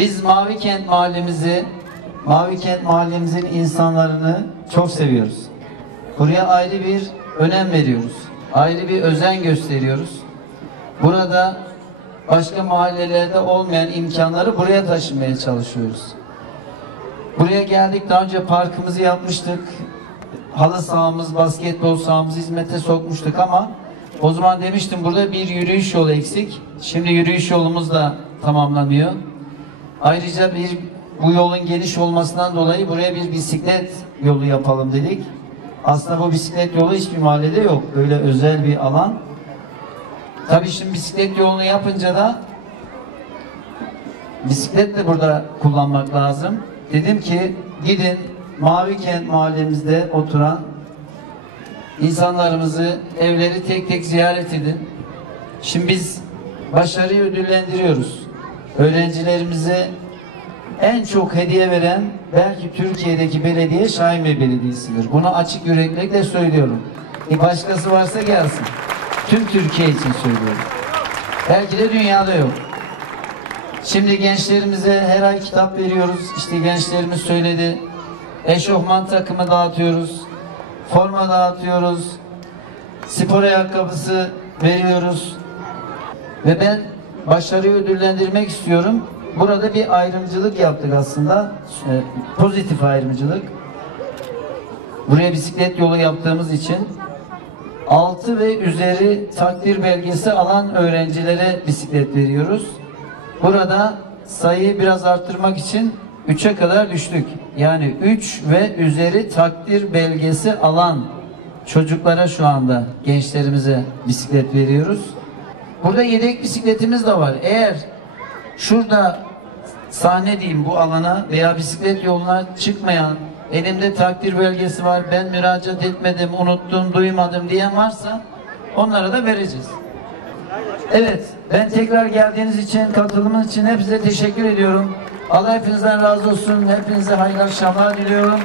Biz Mavi Kent mahallemizin insanlarını çok seviyoruz. Buraya ayrı bir önem veriyoruz. Ayrı bir özen gösteriyoruz. Burada başka mahallelerde olmayan imkanları buraya taşımaya çalışıyoruz. Buraya geldik, daha önce parkımızı yapmıştık. Halı sahamız, basketbol sahamızı hizmete sokmuştuk ama o zaman demiştim burada bir yürüyüş yolu eksik. Şimdi yürüyüş yolumuz da tamamlanıyor. Ayrıca bu yolun geniş olmasından dolayı buraya bir bisiklet yolu yapalım dedik. Aslında bu bisiklet yolu hiçbir mahallede yok. Böyle özel bir alan. Tabii şimdi bisiklet yolunu yapınca da bisiklet de burada kullanmak lazım. Dedim ki gidin Mavi Kent mahallemizde oturan insanlarımızı, evleri tek tek ziyaret edin. Şimdi biz başarıyı ödüllendiriyoruz. Öğrencilerimize en çok hediye veren belki Türkiye'deki belediye Şahinbey Belediyesi'dir. Bunu açık yüreklilikle söylüyorum. Başkası varsa gelsin. Tüm Türkiye için söylüyorum. Belki de dünyada yok. Şimdi gençlerimize her ay kitap veriyoruz. İşte gençlerimiz söyledi. Eşofman takımı dağıtıyoruz. Forma dağıtıyoruz. Spor ayakkabısı veriyoruz. Ve ben başarıyı ödüllendirmek istiyorum. Burada bir ayrımcılık yaptık aslında. Pozitif ayrımcılık. Buraya bisiklet yolu yaptığımız için 6 ve üzeri takdir belgesi alan öğrencilere bisiklet veriyoruz. Burada sayıyı biraz arttırmak için 3'e kadar düştük. Yani 3 ve üzeri takdir belgesi alan çocuklara şu anda, gençlerimize bisiklet veriyoruz. Burada yedek bisikletimiz de var. Eğer şurada sahne diyeyim bu alana veya bisiklet yoluna çıkmayan, elimde takdir belgesi var, ben müracaat etmedim, unuttum, duymadım diyen varsa onlara da vereceğiz. Evet, ben tekrar geldiğiniz için, katılımınız için hepinize teşekkür ediyorum. Allah hepinizden razı olsun. Hepinize hayırlı akşamlar diliyorum.